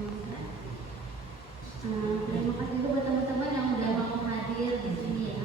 Terima kasih juga buat teman-teman yang udah mau hadir di sini ya.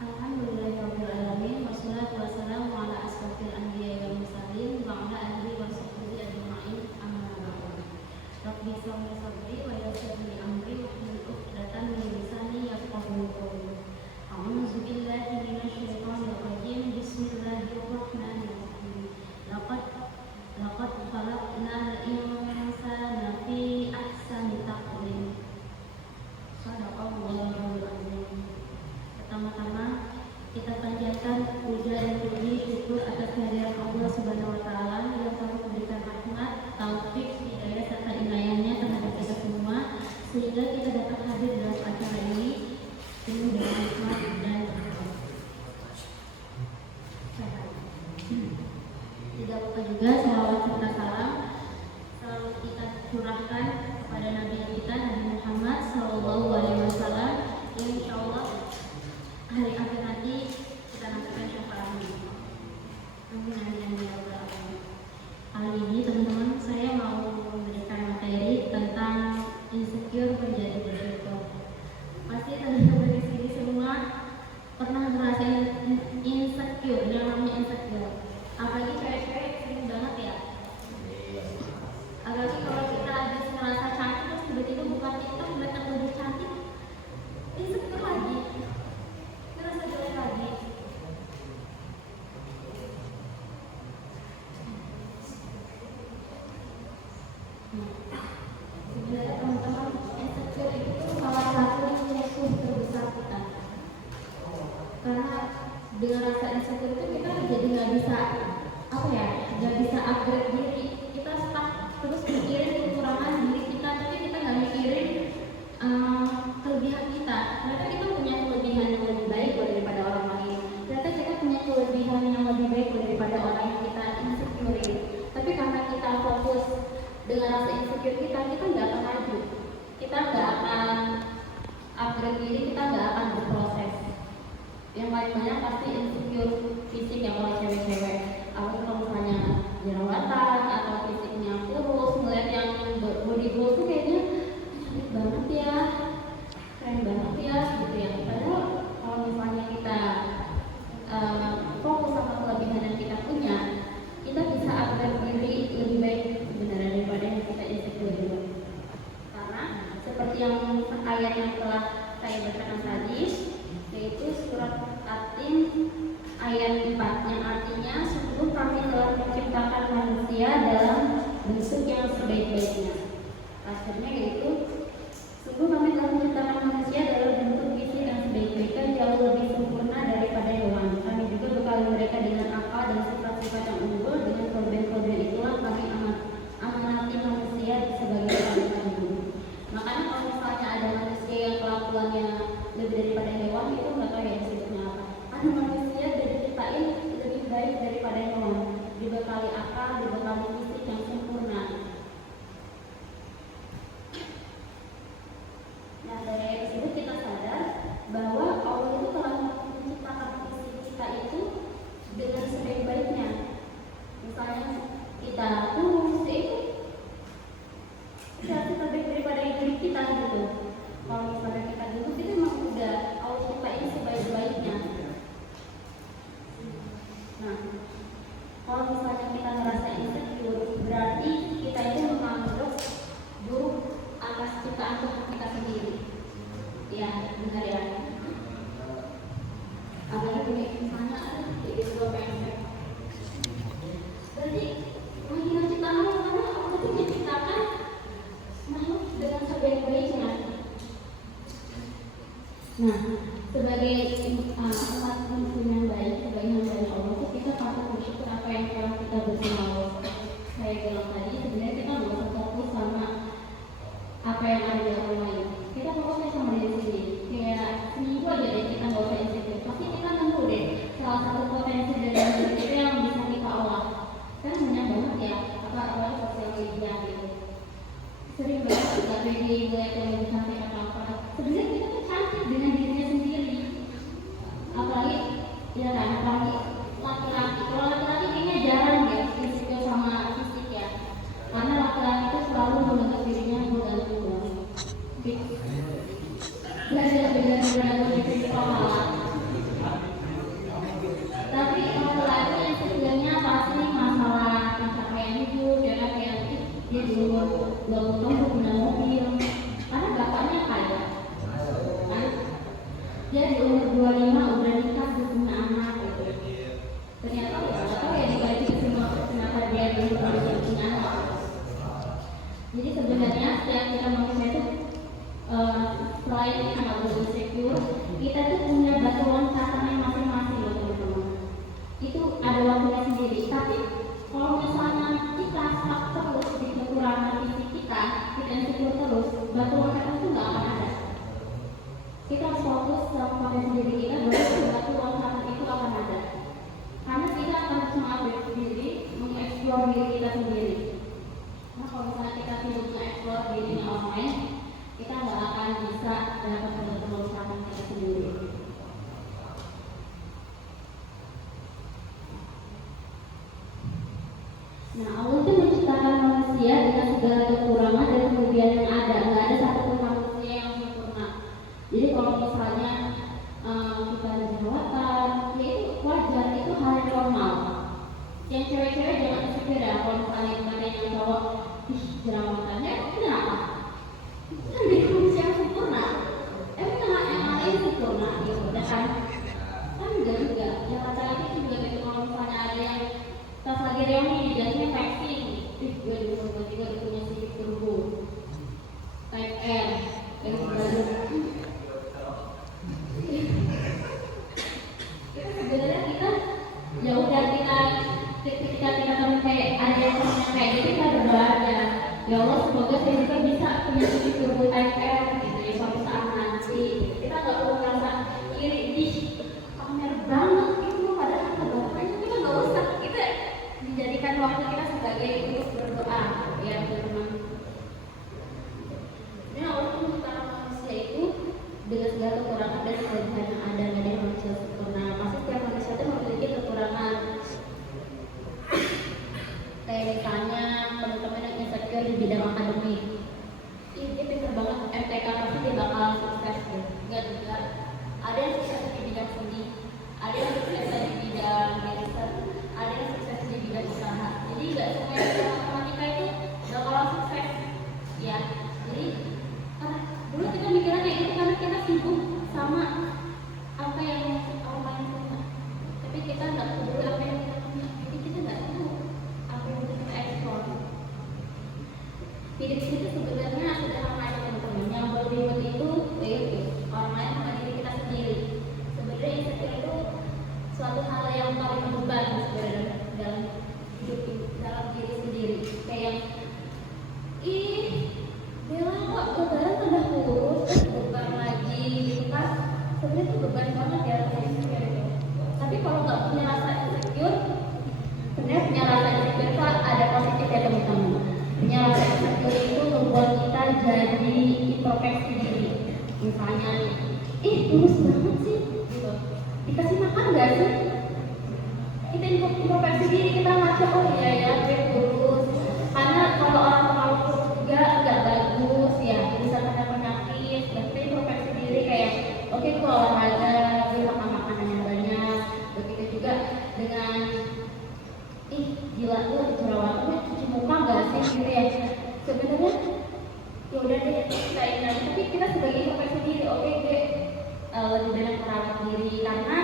Alhamdulillahirobbilalamin, wassalatu wassalamu ala asrofil anbiya'i wal mursalin wa ala alihi wa sahbihi ajma'in, amma ba'du. Rabbi shrah li sadri wa yassir li amri wahlul 'uqdatam min lisani yafqahu qawli. A'udzu billahi minasy syaithanir rajim. Bismillahirrahmanirrahim. Laqad khalaqnal insana fi ahsani taqwim. Shadaqallahul azim. Pertama-tama kita panjatkan puja dan puji syukur atas kehadiran Allah Subhanahu wa taala yang telah memberikan rahmat, taufik, hidayah serta inayahnya terhadap kita semua sehingga kita dapat hadir dalam acara ini penuh dengan nikmat dan sehat. Tidak lupa juga salawat serta salam selalu kita curahkan kepada Nabi kita Nabi Muhammad Sallallahu Alaihi Wasallam yang insya Allah hari akhir nanti kita nantikan syafaatnya. Amin ya rabbal alamin. Kali ini teman-teman saya mau memberikan materi tentang insecure menjadi bersyukur. Pasti teman-teman di sini semua pernah ngerasain insecure, yang namanya insecure. Apalagi cewek-cewek sering banget ya. Apalagi kalau kita habis merasa cantik terus tiba-tiba buka TikTok melihat lebih cantik, insecure lagi, ngerasa jelek lagi. Sebenarnya teman-teman, insecure itu salah satu musuh terbesar kita. Karena dengan rasa insecure itu kita jadi nggak bisa nggak bisa upgrade diri. Kita stuck terus mikirin kekurangan diri kita, tapi kita nggak mikirin kelebihan kita. Ternyata kita punya kelebihan yang lebih baik daripada orang lain. Ternyata kita punya kelebihan yang lebih baik daripada orang yang kita insecure. Tapi karena kita fokus dengan rasa insecure kita nggak akan maju. Kita nggak akan upgrade diri, kita nggak akan berproses. Yang paling banyak pasti insecure fisik yang oleh cewek-cewek. Aku kalau misalnya jerawatan atau fisiknya kurus, melihat yang body glow tuh kayaknya cantik banget ya, keren banget ya, gitu ya. Padahal kalau misalnya kita fokus sama kelebihan yang kita punya, kita bisa upgrade diri lebih baik sebenarnya daripada yang kita insecure dulu. Karena seperti yang ayat yang telah saya bacakan tadi, yaitu surat At-Tin ayat 4 yang artinya sungguh kami telah menciptakan manusia dalam bentuk yang sebaik-baiknya. Akhirnya yaitu sungguh kami telah menciptakan manusia dalam bentuk fisik yang sebaik-baiknya, jauh lebih sempurna daripada hewan. Kami juga bekali mereka dengan akal dan sifat-sifat yang unggul. Dengan kelebihan-kelebihan itulah kami amanati manusia sebagai pemimpin hidup. Makanya kalau misalnya ada manusia yang kelakuannya lebih daripada hewan, itu nggak tahu ya disebutnya apa. Ada manusia dan diciptain lebih baik daripada hewan, dibekali akal, dibekali fisik yang sempurna. Nah, dari ayat tersebut kita sadar bahwa Allah itu telah menciptakan fisik kita itu dengan sebaik-baiknya. Misalnya kita kurus, itu kita terbaik daripada diri kita gitu. Kalau misalnya kita dulu itu memang udah Allah ciptain sebaik-baiknya. Nah, kalau misalnya kita merasa insecure, berarti kita itu menganggap buruk atas ciptaan Tuhan kita sendiri. Ya, benar ya. Apalagi misalnya jadi dua pendek. Berarti menghina ciptaan Allah, karena Allah itu menciptakan makhluk dengan sebaik-baiknya. Nah, sebagai umat muslim yang baik, sebagai hamba Allah itu kita patut bersyukur apa yang telah kita bersama Allah. Saya bilang tadi sebenarnya kita nggak usah fokus sama apa yang ada di orang lain. Kita fokusnya sama diri sendiri. Kayak seminggu aja deh kita nggak usah insecure. Pasti kita nemu deh salah satu potensi dari diri kita yang bisa kita olah. Kan banyak banget ya, apa sosial media gitu. Sering banget nggak pede melihat yang lebih cantik atau apa. Sebenarnya kita tuh cantik dengan dirinya sendiri. Apalagi ya kan, apalagi laki-laki. Kalau laki-laki kayaknya jarang waktunya sendiri. Tapi kalau misalnya kita stuck terus di kekurangan fisik kita insecure terus, batu loncatan itu nggak akan ada. Kita harus fokus sama sendiri kita, baru batu loncatan itu akan ada. Karena kita akan mengupdate diri, mengeksplor diri kita sendiri. Nah, kalau misalnya kita tidak mengeksplor diri orang lain, kita nggak akan bisa dapat batu loncatan kita sendiri. Nah, Allah itu menciptakan manusia dengan segala kekurangan dan kelebihan yang ada. Nggak ada satupun manusia yang sempurna. Jadi kalau misalnya kita ada jerawatan, ya itu wajar, itu hal yang normal. Yang cewek-cewek jangan insecure ya. Kalau misalnya kita yang cowok, ih jerawatannya kenapa? Kan dia manusia yang sempurna. Emang yang lain sempurna, gitu kan? Kan juga. Yang laki-laki juga gitu. Kalau misalnya ada yang pas lagi reuni jadinya flexing, gue udah punya Civic Turbo Type R yang baru. Sebenarnya kita ya udah ketika kita tahu kayak ada yang kayak gitu, kita berdoa aja, ya Allah semoga saya juga bisa punya Civic Turbo Type R gitu ya suatu saat nanti. Kita nggak perlu merasa iri, ih pamer banget itu padahal kebanyakan kita nggak usah, kita menjadikan waktu kita sebagai untuk berdoa ya teman-teman. Ini Allah menciptakan manusia itu dengan segala kekurangan dan kelebihan yang ada. Nggak ada yang manusia sempurna. Pasti setiap manusia itu memiliki kekurangan. Kayak misalnya teman-teman yang insecure di bidang akademik, dia pintar banget MTK, pasti dia bakal sukses deh. Nggak juga. Ada yang sukses di bidang seni, ada yang sukses di bidang riset, ada yang sukses di bidang usaha. Jadi nggak semua yang matematika itu bakal sukses ya. Jadi dulu kita mikirnya kayak gitu karena kita sibuk sama apa yang orang lain punya, tapi kita nggak peduli apa yang kita punya. Jadi kita nggak tahu apa yang kita ekspor. Hidup itu sebenarnya sederhana aja teman-teman. Yang berlibat itu orang lain sama diri kita sendiri. Sebenarnya insecure itu suatu hal yang paling beban sebenarnya dalam hidup, dalam diri sendiri. Kayak ih Bella kok beban udah kurus, beban lagi gitu kan. Sebenarnya itu beban banget ya rasa insecure itu. Tapi kalau nggak punya rasa insecure, sebenarnya punya rasa insecure itu ada positif ya teman-teman. Punya rasa insecure itu membuat kita jadi introspeksi diri. Misalnya ih kurus banget sih gitu, dikasih makan nggak sih? Kita introspeksi diri, kita ngaca, oh iya ya gue kurus. Karena kalau orang terlalu kurus juga nggak bagus ya, bisa kena penyakit. Dan kita introspeksi diri kayak oke, gue olahraga, gue makan makanan yang banyak. Begitu juga dengan ih gila gue jerawatan, cuci muka nggak sih gitu ya. Sebenarnya ya udah deh kita ini, tapi kita sebagai introspeksi diri, oke gue lebih banyak merawat diri karena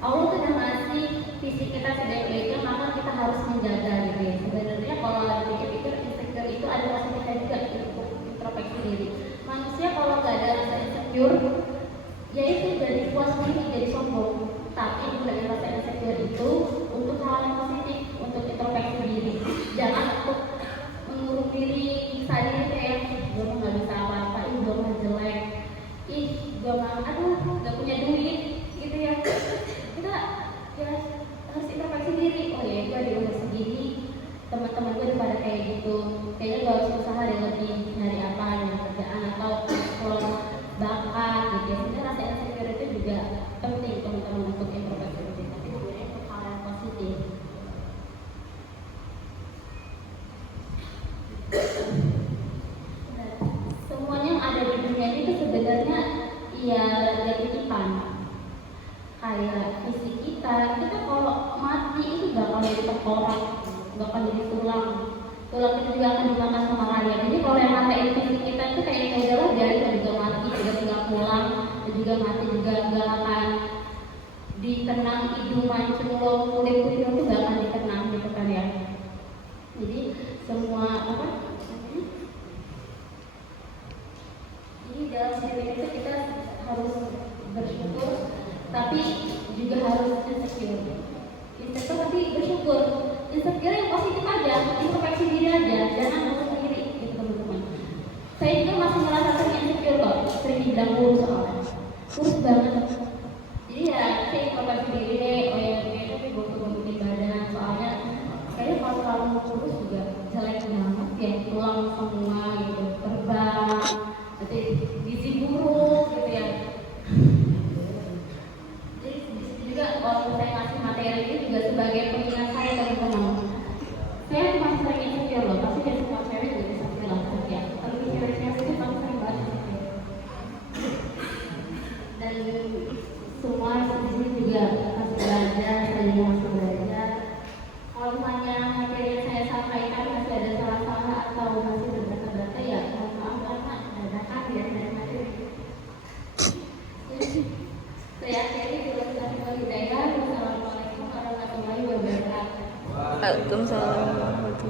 Allah tuh udah ngasih fisik kita sebaik-baiknya, maka kita harus menjaga gitu ya. Sebenarnya kalau dipikir-pikir insecure itu ada positifnya juga untuk introspeksi diri. Manusia kalau nggak ada rasa insecure, ya itu jadi puas diri, jadi sombong. Tapi gunakan rasa insecure itu untuk hal yang positif, untuk introspeksi diri. Jangan untuk mengurung diri, bisa diri kayak gue nggak bisa apa-apa, ih gue mah jelek, ih gue mah aduh nggak punya duit gitu ya. Kita ya harus introspeksi diri, oh ya gue di umur segini teman-teman gue udah pada kayak gitu, kayaknya gue harus usaha deh lebih nyari apa, nyari kerjaan atau kalau bakat gitu ya. Sebenarnya rasa insecure itu juga penting teman-teman untuk introspeksi diri, tapi sebenarnya untuk hal yang positif. Semuanya yang ada di dunia ini itu sebenarnya ya dari titipan. Kayak fisik kita kalau mati itu bakal jadi tengkorak, bakal jadi tulang itu juga akan dimakan sama rayap. Jadi kalau yang matain fisik kita itu kayak udahlah biarin, juga mati, juga tinggal pulang, juga mati, juga gak akan dikenang hidung mancung lo, kulit putih itu gak akan dikenang gitu kan ya. Jadi semua apa? Jadi dalam hidup itu kita harus bersyukur, tapi juga harus insecure. Insecure tapi insecure yang positif aja, introspeksi diri aja, jangan nutup diri gitu teman-teman. Saya juga masih merasa sering insecure kok, sering dibilang kurus soalnya, kurus banget. Jadi ya saya introspeksi diri deh, oh ya kayaknya tapi butuh bentukin badan, soalnya kayaknya kalau terlalu kurus juga jelek banget ya, tulang semua gitu, terbang, nanti gizi buruk gitu ya. Jadi juga waktu saya ngasih materi ini juga sebagai pengingat saya teman-teman. Saya masih sering insecure loh, pasti dari semua cewek juga bisa bilang ya. Tapi cewek-cewek itu pasti sering banget insecure. Dan semua di sini juga masih belajar, saya juga masih belajar. Kalau misalnya materi yang saya sampaikan masih ada salah-salah atau masih berbeda-beda ya, mohon maaf karena dadakan ya dari materi. Saya akhiri dengan ucapan hidayah. Wassalamualaikum warahmatullahi wabarakatuh. Waalaikumsalam.